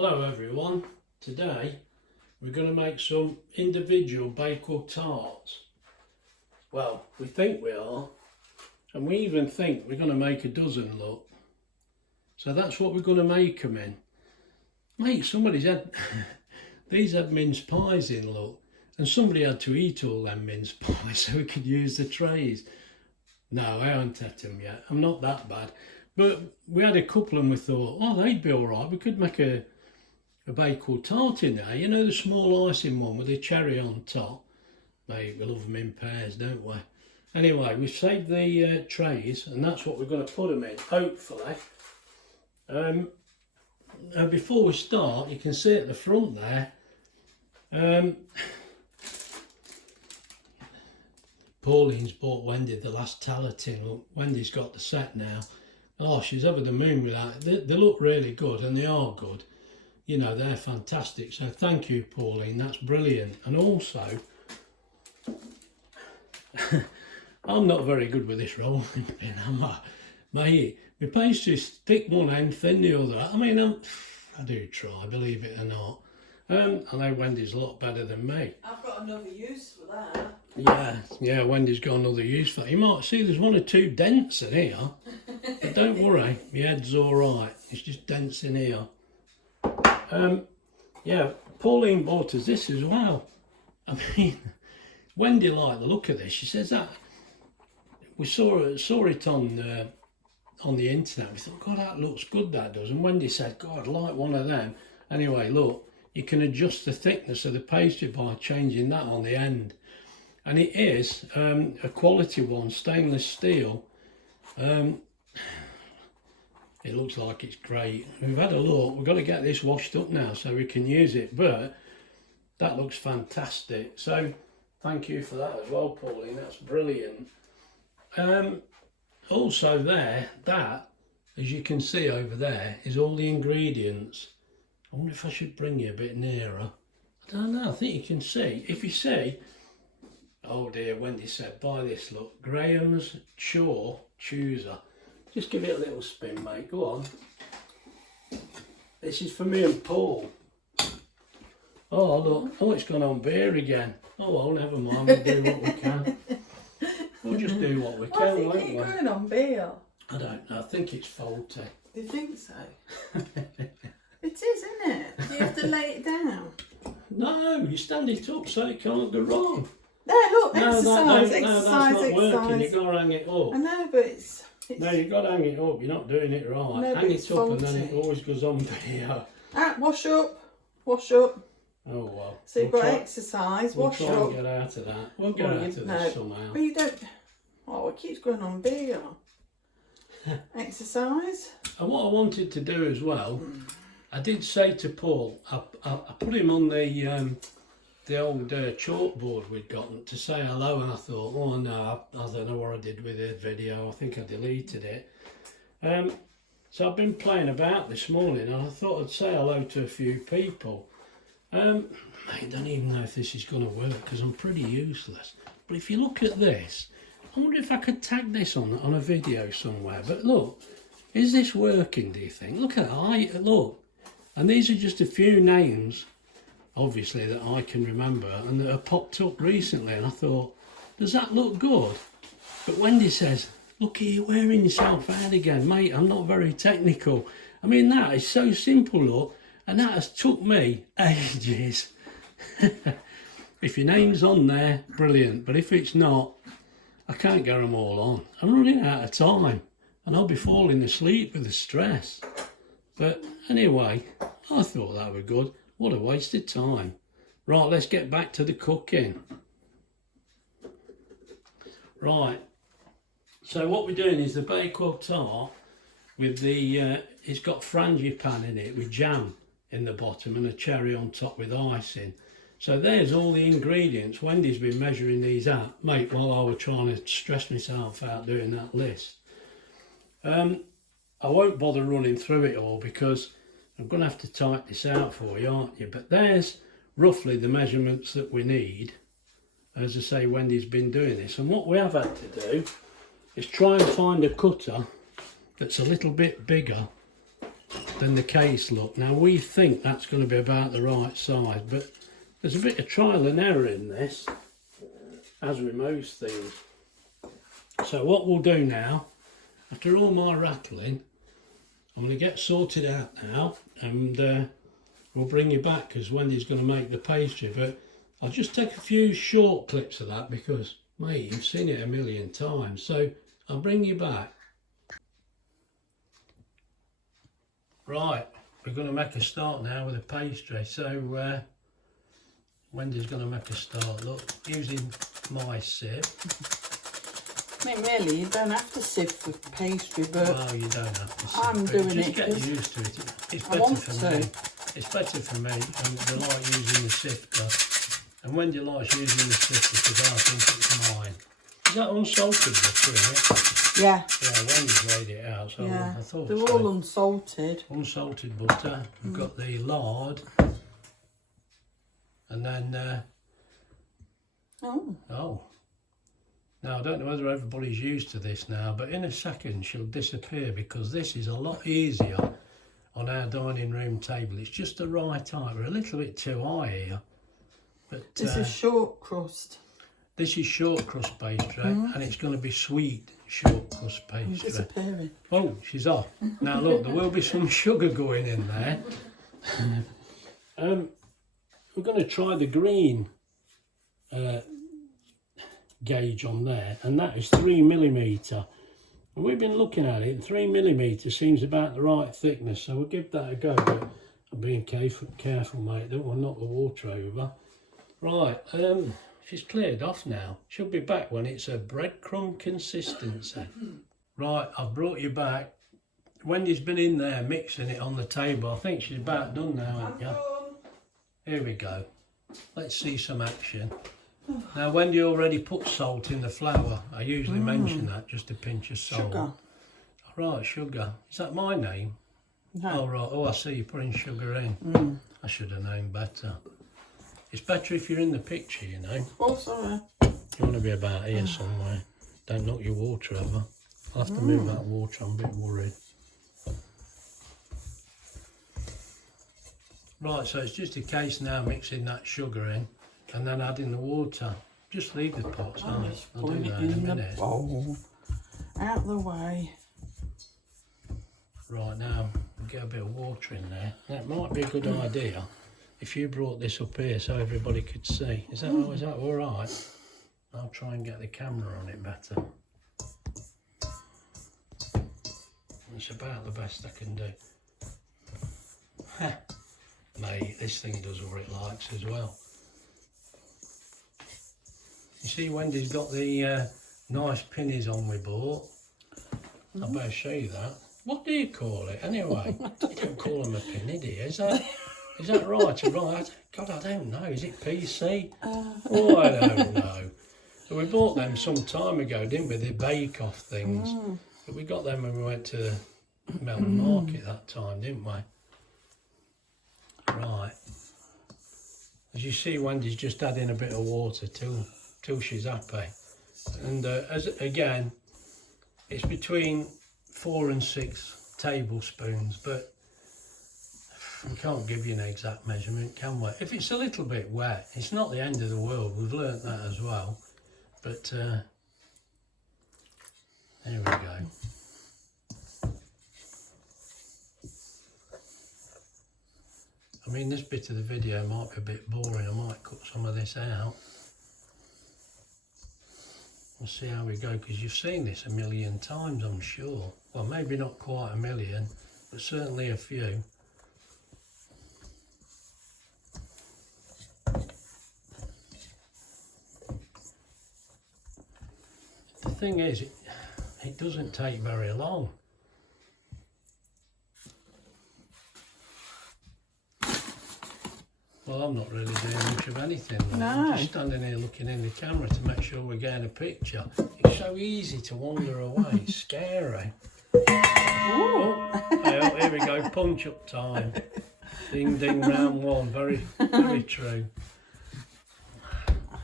Hello everyone, today we're going to make some individual bakewell tarts. Well, we think we are, and we even think we're going to make a dozen, look. So that's what we're going to make them in. Mate, somebody's had, these had mince pies in, look, and somebody had to eat all them mince pies so we could use the trays. No, I haven't had them yet, I'm not that bad. But we had a couple and we thought, oh, they'd be alright, we could make a bakewell tart in there, you know, the small icing one with the cherry on top. Mate, we love them in pairs, don't we? Anyway, we've saved the trays and that's what we're going to put them in, hopefully. Now before we start, you can see at the front there, Pauline's bought Wendy the last tallow tin. Look, Wendy's got the set now. Oh, she's over the moon with that. They look really good and they are good. You know, they're fantastic. So thank you, Pauline. That's brilliant. And also, I'm not very good with this rolling pin, am I? Mate, my pastry's thick one end, thin the other. I mean, I do try, believe it or not. I know Wendy's a lot better than me. I've got another use for that. Yeah, Wendy's got another use for that. You might see there's one or two dents in here. But don't worry, my head's all right. It's just dents in here. Yeah, Pauline bought us this as well. I mean, Wendy liked the look of this. She says that we saw it on the internet. We thought, God, that looks good, that does. And Wendy said, God, I'd like one of them. Anyway, look, you can adjust the thickness of the pastry by changing that on the end. And it is a quality one, stainless steel. It looks like it's great. We've had a look. We've got to get this washed up now so we can use it. But that looks fantastic. So thank you for that as well, Pauline. That's brilliant. Also there, that, as you can see over there, is all the ingredients. I wonder if I should bring you a bit nearer. I don't know. I think you can see. If you see, oh dear, Wendy said, buy this, look. Graham's Chaw Chooser. Just give it a little spin, mate. Go on. This is for me and Paul. Oh, look. Oh, it's gone on beer again. Oh, well, never mind. We'll do what we can. We'll just do what we can, won't we? I think it's going on beer. I don't know. I think it's faulty. Do you think so? It is, isn't it? Do you have to lay it down? No, you stand it up so it can't go wrong. There, look. Exercise. No, that's not working. You've got to hang it up. I know, but it's... No, you've got to hang it up. You're not doing it right. No, hang it up faulty. and then it always goes on beer. Wash up. Wash up. Oh, well. So you've got exercise, wash We'll try up. and get out of that. We'll get out of this somehow. But you don't... Oh, it keeps going on beer. Exercise. And what I wanted to do as well, I did say to Paul, I put him on the old chalkboard we'd gotten to say hello, and I thought, oh no, I don't know what I did with the video. I think I deleted it. So I've been playing about this morning, and I thought I'd say hello to a few people. I don't even know if this is going to work because I'm pretty useless. But if you look at this, I wonder if I could tag this on a video somewhere. But look, is this working, do you think? Look at that, look. And these are just a few names, obviously, that I can remember and that have popped up recently. And I thought, does that look good? But Wendy says, look, you're wearing yourself out again. Mate, I'm not very technical. I mean, that is so simple, look. And that has took me ages. If your name's on there, brilliant. But if it's not, I can't get them all on. I'm running out of time. And I'll be falling asleep with the stress. But anyway, I thought that were good. What a waste of time. Right, let's get back to the cooking. Right, so what we're doing is the bakewell tart with the, it's got frangipane in it with jam in the bottom and a cherry on top with icing. So there's all the ingredients. Wendy's been measuring these out, mate, while I was trying to stress myself out doing that list. I won't bother running through it all because I'm going to have to type this out for you, aren't you? But there's roughly the measurements that we need. As I say, Wendy's been doing this. And what we have had to do is try and find a cutter that's a little bit bigger than the case look. Now we think that's going to be about the right size, but there's a bit of trial and error in this, as with most things. So what we'll do now, after all my rattling, I'm going to get sorted out now, and we'll bring you back because Wendy's going to make the pastry. But I'll just take a few short clips of that because, mate, you've seen it a million times. So I'll bring you back. Right, we're going to make a start now with the pastry. So Wendy's going to make a start, look, using my sieve. I mean, really, you don't have to sieve with pastry, but well, you don't have to sieve. I'm doing just it. Get used to it. It's better for me. It's better for me, and I like using the sifter. And Wendy likes using the sifter because I think it's mine. Is that unsalted butter in it? Yeah. Yeah, Wendy's laid it out, so Yeah. I thought they're so. all unsalted. Unsalted butter. We've got the lard, and then oh. Now I don't know whether everybody's used to this now, but in a second she'll disappear because this is a lot easier on our dining room table. It's just the right height. We're a little bit too high here. But this is short crust. This is short crust pastry, and it's going to be sweet short crust pastry. She's disappearing. Oh, she's off. Now look, there will be some sugar going in there. We're going to try the green gauge on there, and that is 3mm. And we've been looking at it, and 3mm seems about the right thickness, so we'll give that a go. But I'm being careful, mate. Don't want to knock the water over. Right, she's cleared off now. She'll be back when it's a breadcrumb consistency. Right, I've brought you back. Wendy's been in there mixing it on the table. I think she's about done now, hasn't you? Here we go. Let's see some action. Now, Wendy already put salt in the flour. I usually mention that, just a pinch of salt. Sugar. Right, sugar. Is that my name? No. Oh, right. Oh, I see you're putting sugar in. I should have known better. It's better if you're in the picture, you know. Oh, sorry. You want to be about here somewhere. Don't knock your water over. I'll have to move that water. I'm a bit worried. Right, so it's just a case now mixing that sugar in and then adding the water. Just leave the pots on it. I'll do that in a minute. Bowl. Out the way. Right, now we'll get a bit of water in there. That might be a good idea if you brought this up here so everybody could see. Is that all right? I'll try and get the camera on it better. It's about the best I can do. Mate, this thing does what it likes as well. You see, Wendy's got the nice pinnies on we bought. I better show you that. What do you call it anyway? You don't call them a pinny, do you? Is that right or right? God, I don't know. Is it PC? Oh, I don't know. So we bought them some time ago, didn't we? The bake-off things. But we got them when we went to Melbourne Market that time, didn't we? Right. As you see, Wendy's just adding a bit of water till she's happy. And again, it's between 4 and 6 tablespoons, but we can't give you an exact measurement, can we? If it's a little bit wet, it's not the end of the world. We've learnt that as well. But there we go. I mean, this bit of the video might be a bit boring. I might cut some of this out. We'll see how we go, because you've seen this a million times, I'm sure. Well, maybe not quite a million, but certainly a few. The thing is, it doesn't take very long. Well, I'm not really doing much of anything. No. I'm just standing here looking in the camera to make sure we're getting a picture. It's so easy to wander away. It's scary. Oh, here we go. Punch up time. Ding, ding, round one. Very, very true.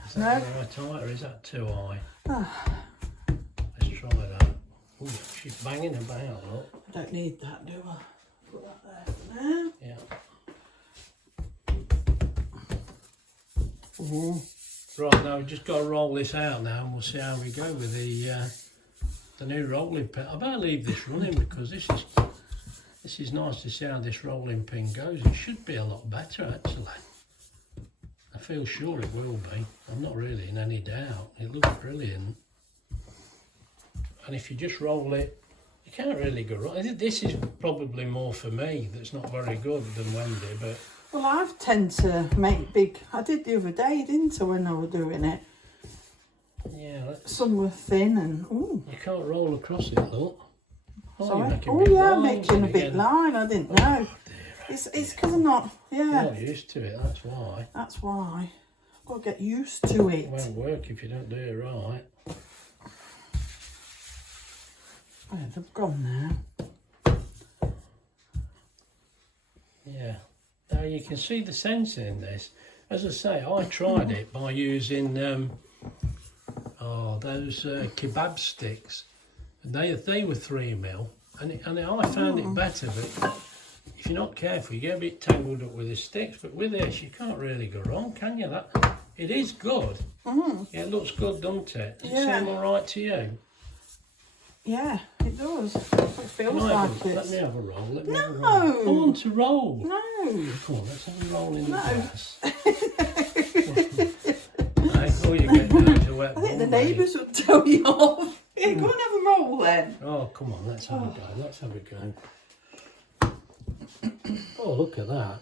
Is that right height or is that too high? Let's try that. Oh, she's banging about, look. I don't need that, do I? put that there for now. Yeah. Right, now we've just got to roll this out now, and we'll see how we go with the new rolling pin. I better leave this running because this is nice to see how this rolling pin goes. It should be a lot better actually. I feel sure it will be. I'm not really in any doubt. It looks brilliant. And if you just roll it, you can't really go wrong. This is probably more for me that's not very good than Wendy, but... Well, I tend to make big... I did the other day, didn't I, when I was doing it? Yeah. Some were thin and... Ooh. You can't roll across it, look. Sorry? Oh, yeah, I'm making a big line. I didn't know. It's because I'm not... Yeah. You're not used to it, that's why. That's why. I've got to get used to it. It won't work if you don't do it right. Oh, they've gone now. Yeah. Now you can see the sense in this. As I say, I tried it by using those kebab sticks. And they were 3mm, and I found it better. But if you're not careful, you get a bit tangled up with the sticks. But with this, you can't really go wrong, can you? It is good. Yeah, it looks good, doesn't it? Does it seem all right to you? Yeah, it does. It feels like it. Let me have a roll. Let me have a roll. No. I want to roll. No. Come on, let's have a roll in the No. glass. Before you get down to wet I think the ball, mate. neighbours would tell you off. Yeah, go and have a roll then. Oh, come on, let's have a go. Let's have a go. Oh, look at that.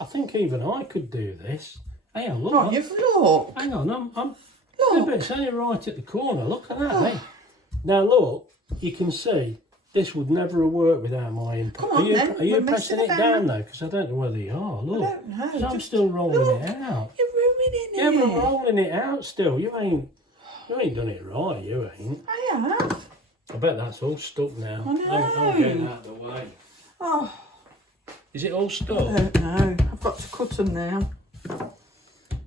I think even I could do this. Hang on, look. Oh, you've looked. Hang on, I'm Look. it's only right at the corner. Look at that, eh? Now look, you can see this would never have worked without my input. Come on, then. Are you We're pressing messing it down though? Because I don't know whether you are. Look, I don't know. 'Cause I'm Just still rolling look. it out. You're ruining it. Yeah, we're rolling it out still. You ain't done it right. You ain't. I have. I bet that's all stuck now. I know. I'm getting out of the way. Oh, Is it all I stuck? don't know. I've got to cut them now. Yeah,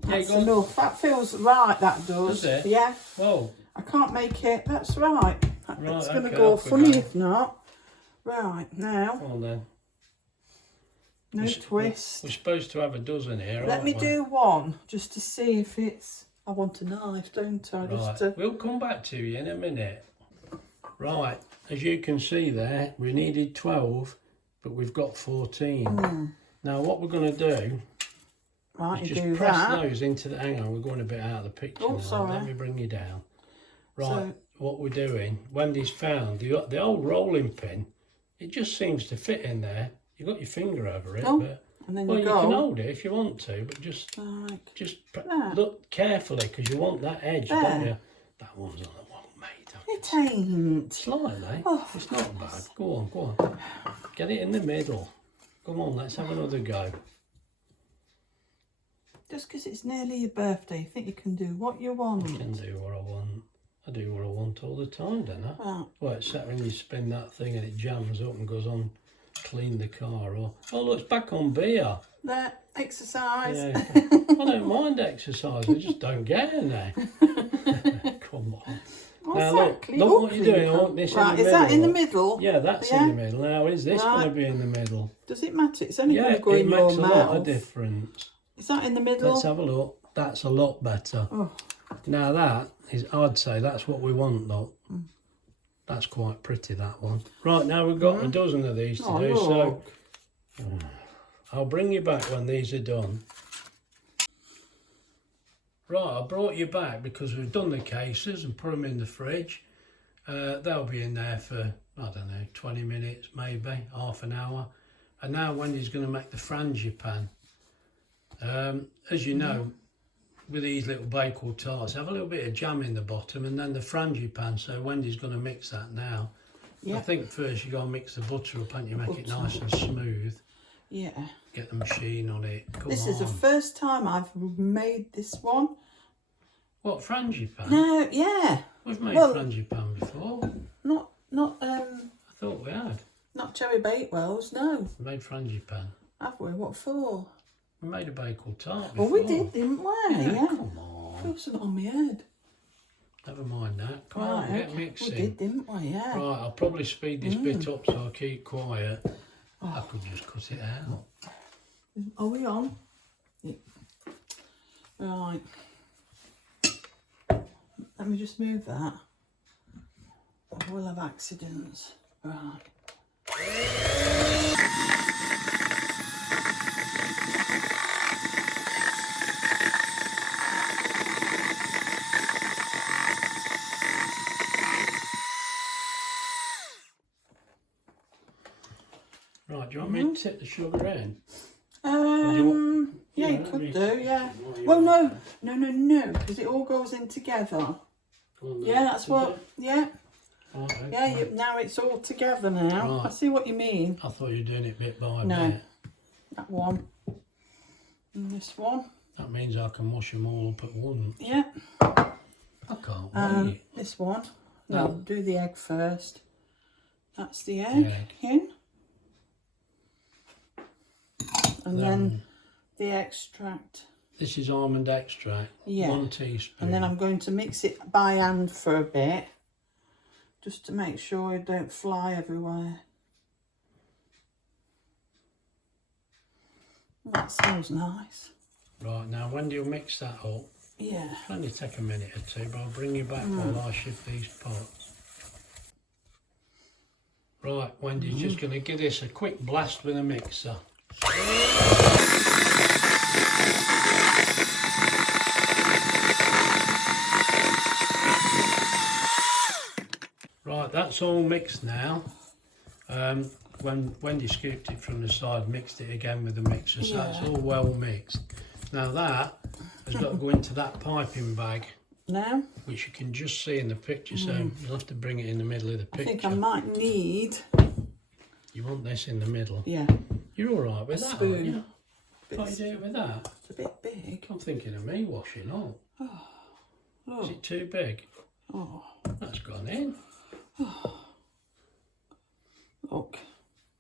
That's enough. That feels right, that does. Does it? Yeah. Whoa. I can't make it. That's right. Right, It's going to okay, go off we funny go. if not. Right, now. Come on then. No twist. We're supposed to have a dozen here, Let aren't me we? do one just to see if it's... I want a knife, don't I? Just Right, to... we'll come back to you in a minute. Right, as you can see there, we needed 12, but we've got 14. Now what we're going to do Right, is you just do press that. those into the... Hang on, we're going a bit out of the picture Oh, now. sorry. Let me bring you down. Right, So- what we're doing, Wendy's found the old rolling pin. It just seems to fit in there. You've got your finger over it, Oh, but... and then Well, you you go. can hold it if you want to, but just Like, look carefully because you want that edge, don't There. you? That one's on the wall, mate. it ain't. Slightly. Oh, It's not bad. Go on. Get it in the middle. Come on, let's have another go. Just because it's nearly your birthday, you think you can do what you want. I can do what I want. I do what I want all the time, don't I? Right. Well, except when you spin that thing and it jams up and goes on, clean the car. Or oh, look, it's back on beer. There, exercise. Yeah, I don't mind exercise. I just don't get in there. Come on. Now Exactly. look what you're doing. I want this Right, in the is middle. that in the middle? Yeah, that's in the middle. Now, is this going to be in the middle? Does it matter? It's only Yeah, going to go it in your makes a mouth. lot of difference. Is that in the middle? Let's have a look. That's a lot better. Oh. Now that is, I'd say that's what we want, look. That's quite pretty, that one. Right, now we've got a dozen of these to do, so I'll bring you back when these are done. Right, I brought you back because we've done the cases and put them in the fridge. They'll be in there for, I don't know, 20 minutes maybe, half an hour. And now Wendy's going to make the Frangipane. As you know, with these little bakewell tarts, have a little bit of jam in the bottom and then the Frangipane. So Wendy's going to mix that now. Yeah. I think first you got to mix the butter up and you make it nice and smooth. Yeah. Get the machine on it. Come This on. is the first time I've made this one. What, Frangipane? No, yeah. We've made Well- Frangipane before. Not I thought we had. not cherry bakewells, no. We made Frangipane. Have we? What for? We made a bakewell tart Well, before. we did, didn't we? Yeah, Yeah. come on. Feel something on my head. Never mind that. Come on, Right, get mixing. We did, didn't we? Yeah. Right, I'll probably speed this bit up so I keep quiet. I could just cut it out. Are we on? Yeah. Right. Let me just move that. We'll have accidents. Right. Right, do you want me to tip the sugar in? Yeah, you could do, yeah. Well, no, because it all goes in together. Yeah, that's what, yeah. Okay. Yeah, now it's all together now. Right. I see what you mean. I thought you were doing it bit by No. bit. That one. And this one. That means I can wash them all up at once. Yeah. I can't wait. This one. No, do the egg first. That's the egg in. And then the extract. This is almond extract. Yeah. 1 teaspoon. And then I'm going to mix it by hand for a bit. Just to make sure it don't fly everywhere. That smells nice. Right, now when do you mix that up? Yeah. It'll only take a minute or two, but I'll bring you back while I shift these pots. Right, Wendy's just going to give this a quick blast with a mixer. Right, that's all mixed now. When Wendy scooped it from the side, mixed it again with the mixer, so that's all well mixed. Now that has got to go into that piping bag. Now? Which you can just see in the picture, so you'll have to bring it in the middle of the picture. I think I might need... You want this in the middle? Yeah. You're all right with that, spoon. aren't you? Can't you do it with that? It's a bit big. I'm thinking of me washing up. Oh. Is it too big? Oh. That's gone in. Look.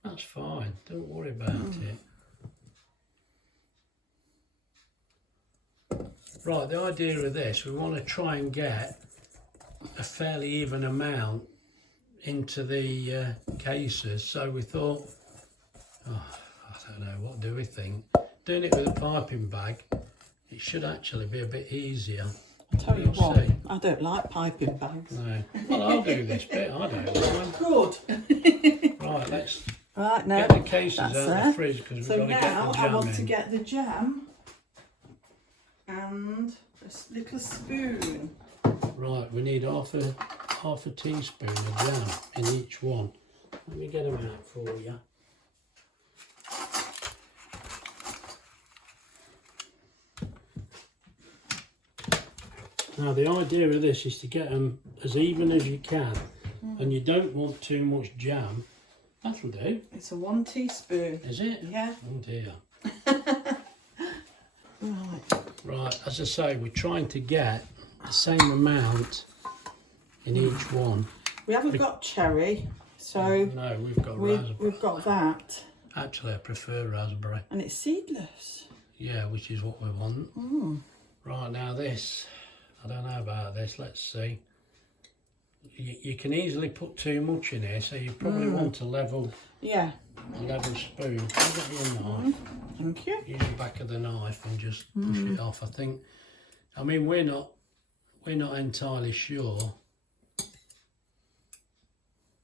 That's fine. Don't worry about it. Right, the idea of this, we want to try and get a fairly even amount into the cases. So we thought, I don't know, what do we think? Doing it with a piping bag, it should actually be a bit easier. I'll tell you We'll what, see. I don't like piping bags. No. Well, I'll do this bit, I don't mind. Good. Right, let's Right, now, get the cases out that's of it. the fridge because we've So got to get now the I jam want in. to get the jam and a little spoon. Right, we need half a teaspoon of jam in each one. Let me get them out for you. Now the idea of this is to get them as even as you can, and you don't want too much jam. That'll do. It's a 1 teaspoon. Is it? Yeah. Oh dear. Right. Right, as I say, we're trying to get the same amount in each one. We haven't got cherry, so No, we've got raspberry. we've got that. Actually, I prefer raspberry. And it's seedless. Yeah, which is what we want. Right, now this, I don't know about this, let's see. You can easily put too much in here, so you probably want a level Yeah. spoon. I'll get you a knife. Thank you. Use the back of the knife and just push it off. I mean, we're not entirely sure.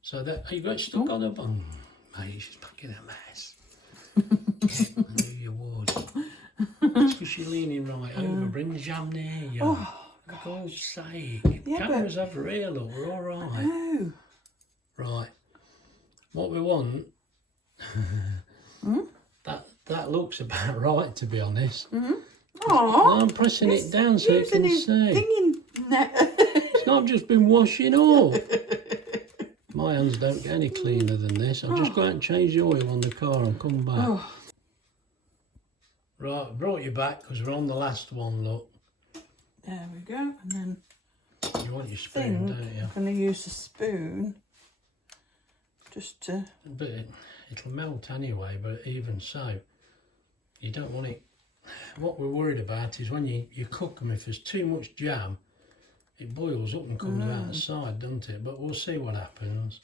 So that you got stuck on the bottom. Mate, she's making a mess. I knew you would. That's because you're leaning right over. Bring the jam near you. Oh, For God's sake. Yeah, Cameras have real, look, we're all right. Oh. Right. What we want, that looks about right, to be honest. Oh. I'm pressing it down so you can see. It's not just been washing up. My hands don't get any cleaner than this. I'll just go out and change the oil on the car and come back. Oh. Right, I brought you back because we're on the last one, look. There we go. And then You want your spoon, don't you? I'm going to use a spoon just to... But it'll melt anyway, but even so, you don't want it... What we're worried about is when you cook them, if there's too much jam, it boils up and comes out the side, doesn't it? But we'll see what happens.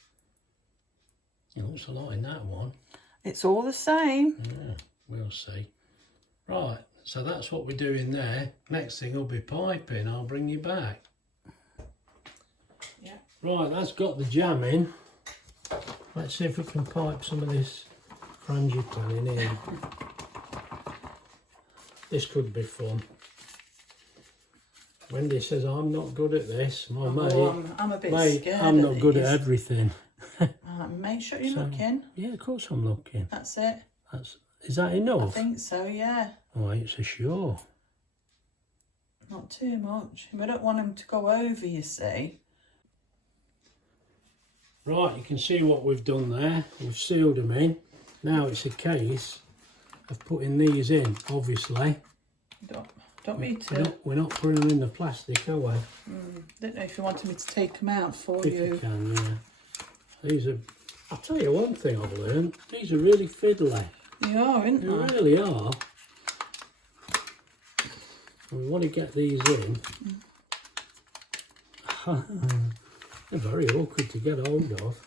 It looks a lot in that one. It's all the same. Yeah, we'll see. Right, so that's what we're doing there. Next thing will be piping. I'll bring you back. Yeah. Right, that's got the jam in. Let's see if we can pipe some of this frangipane in here. This could be fun. Wendy says I'm not good at this. My mate, I'm a bit scared. I'm not good at everything. Make sure you're looking. Yeah, of course I'm looking. That's it. Is that enough? I think so, yeah. Oh, it's a sure. Not too much. We don't want them to go over, you see. Right, you can see what we've done there. We've sealed them in. Now it's a case of putting these in, obviously. Don't need to. We're not putting them in the plastic, are we? Don't know if you wanted me to take them out for If you. you can, yeah. These are, I'll tell you one thing I've learned. These are really fiddly. They are, aren't They they? really are. And we want to get these in. They're very awkward to get hold of.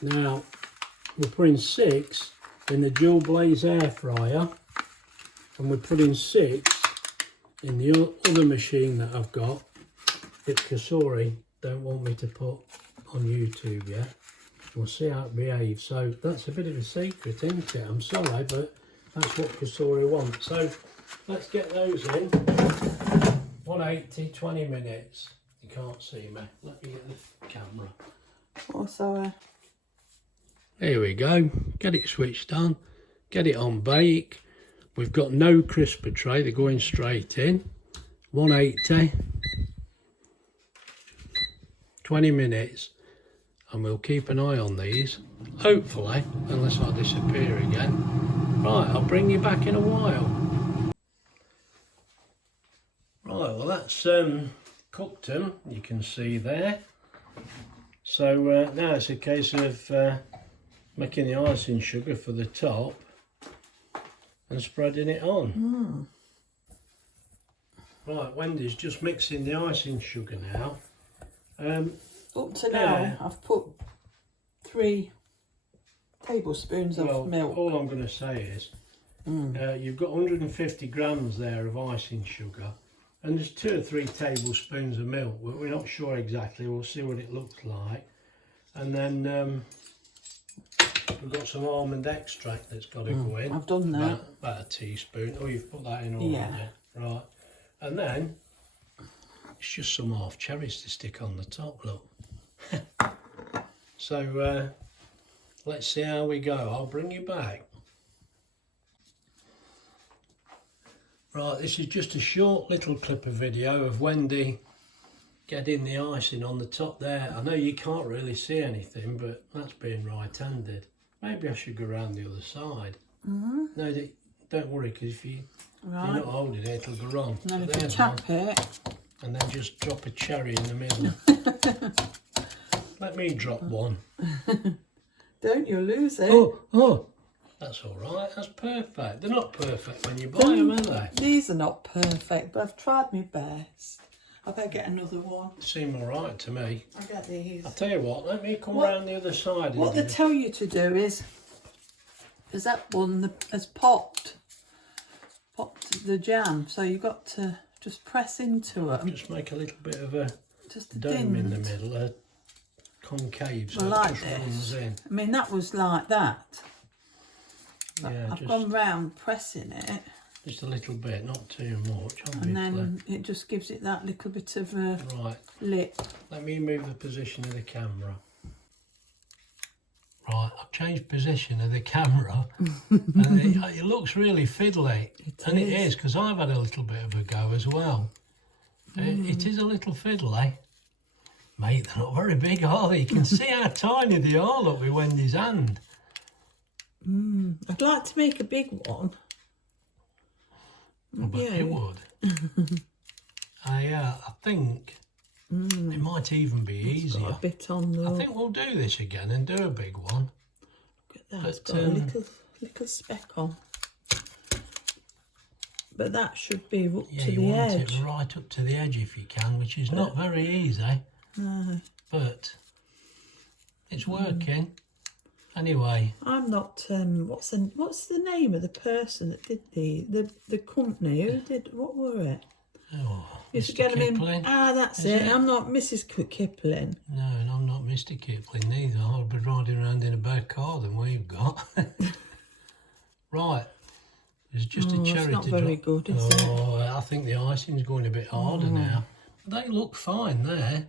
Now, we're putting 6 in the dual blaze air fryer, and we're putting 6 in the other machine that I've got that Kasori don't want me to put on YouTube yet. We'll see how it behaves. So that's a bit of a secret, isn't it? I'm sorry, but that's what Kasori wants. So let's get those in. 180, 20 minutes. You can't see me. Let me get the camera. Oh, sorry. There we go. Get it switched on. Get it on bake. We've got no crisper tray. They're going straight in. 180. 20 minutes. And we'll keep an eye on these. Hopefully, unless I disappear again. Right, I'll bring you back in a while. Right, well that's cooked them. You can see there. So now it's a case of making the icing sugar for the top and spreading it on. Right, Wendy's just mixing the icing sugar now. Up to now, I've put 3 tablespoons of milk. All I'm going to say is you've got 150 grams there of icing sugar, and there's 2 or 3 tablespoons of milk. We're not sure exactly. We'll see what it looks like. And then we've got some almond extract that's got to go in. I've done that. About a teaspoon. Oh, you've put that in already. Yeah. Right. And then it's just some half cherries to stick on the top, look. So let's see how we go. I'll bring you back. Right, this is just a short little clip of video of Wendy getting the icing on the top there. I know you can't really see anything, but that's being right-handed. Maybe I should go around the other side. No, don't worry, because if you're not holding it, it'll go wrong. And then So if you tap it. And then just drop a cherry in the middle. Let me drop one. Don't you lose it. Oh, that's all right. That's perfect. They're not perfect when you buy them, are they? These are not perfect, but I've tried my best. I better get another one. Seem all right to me. I'll get these. I'll tell you what, let me come round the other side. What they tell you to do is that one has popped the jam, so you've got to just press into it. Just make a little bit of a Just a dome in the dint. middle, a concave, so Like it just this. runs in. I mean, that was like that. Yeah, I've gone round pressing it, just a little bit, not too much, obviously. and then it just gives it that little bit of a Right, lip. let me move the position of the camera. Right, I've changed position of the camera and it looks really fiddly. It is, because I've had a little bit of a go as well. It is a little fiddly. Mate, they're not very big, are they? You can see how tiny they are, look, with Wendy's hand. I'd like to make a big one. I bet you would. I think it might even be It's got easier. a bit on the. I think we'll do this again and do a big one. Look at that. It's but, got a little speck on. but that should be up Yeah, to you the want edge. it right up to the edge if you can, which is not very easy. No. But it's working. Anyway. I'm not. What's the name of the person that did the company who did what were it? Oh, Used to Mr. get them Kipling. in. Ah, that's it. I'm not Mrs. Kipling. No, and I'm not Mr. Kipling neither. I'll be riding around in a better car than we've got. Right. There's just a cherry it's not to very drop. good, is it? Oh, I think the icing's going a bit harder now. They look fine there.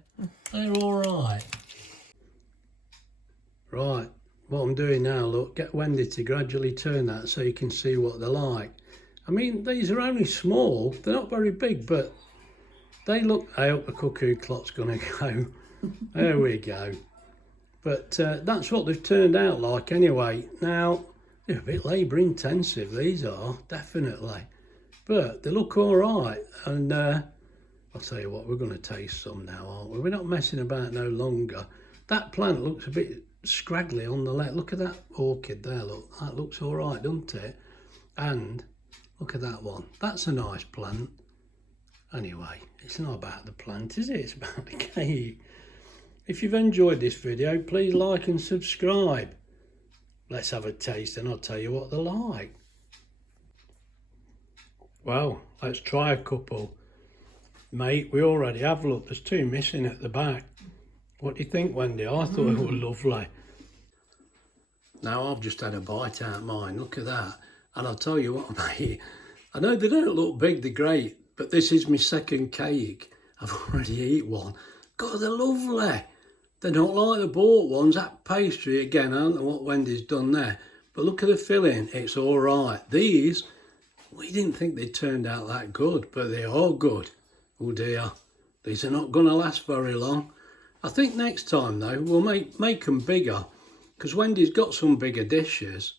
They're all right. Right. What I'm doing now, look, get Wendy to gradually turn that so you can see what they're like. I mean, these are only small. They're not very big, but they look... I hope the cuckoo clock's going to go. There we go. But that's what they've turned out like anyway. Now, they're a bit labour intensive, these are, definitely. But they look all right. And I'll tell you what, we're going to taste some now, aren't we? We're not messing about no longer. That plant looks a bit scraggly on the left. Look at that orchid there, look. That looks all right, doesn't it? And look at that one. That's a nice plant. Anyway, it's not about the plant, is it? It's about the cake. If you've enjoyed this video, please like and subscribe. Let's have a taste and I'll tell you what they're like. Well, let's try a couple. Mate, we already have, look, there's two missing at the back. What do you think, Wendy? I thought it was lovely. Now I've just had a bite out of mine, look at that. And I'll tell you what, mate, I know they don't look big, they're great, but this is my second cake. I've already eaten one. God, they're lovely. They're not like the bought ones. That pastry, again, I don't know what Wendy's done there. But look at the filling, it's all right. These, we didn't think they turned out that good, but they are good. Oh dear, these are not going to last very long. I think next time though, we'll make them bigger, because Wendy's got some bigger dishes.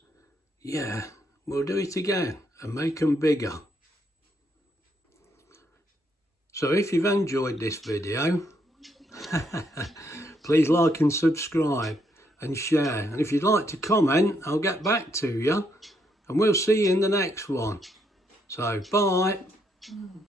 Yeah, we'll do it again and make them bigger. So if you've enjoyed this video, please like and subscribe and share. And if you'd like to comment, I'll get back to you. And we'll see you in the next one. So, bye.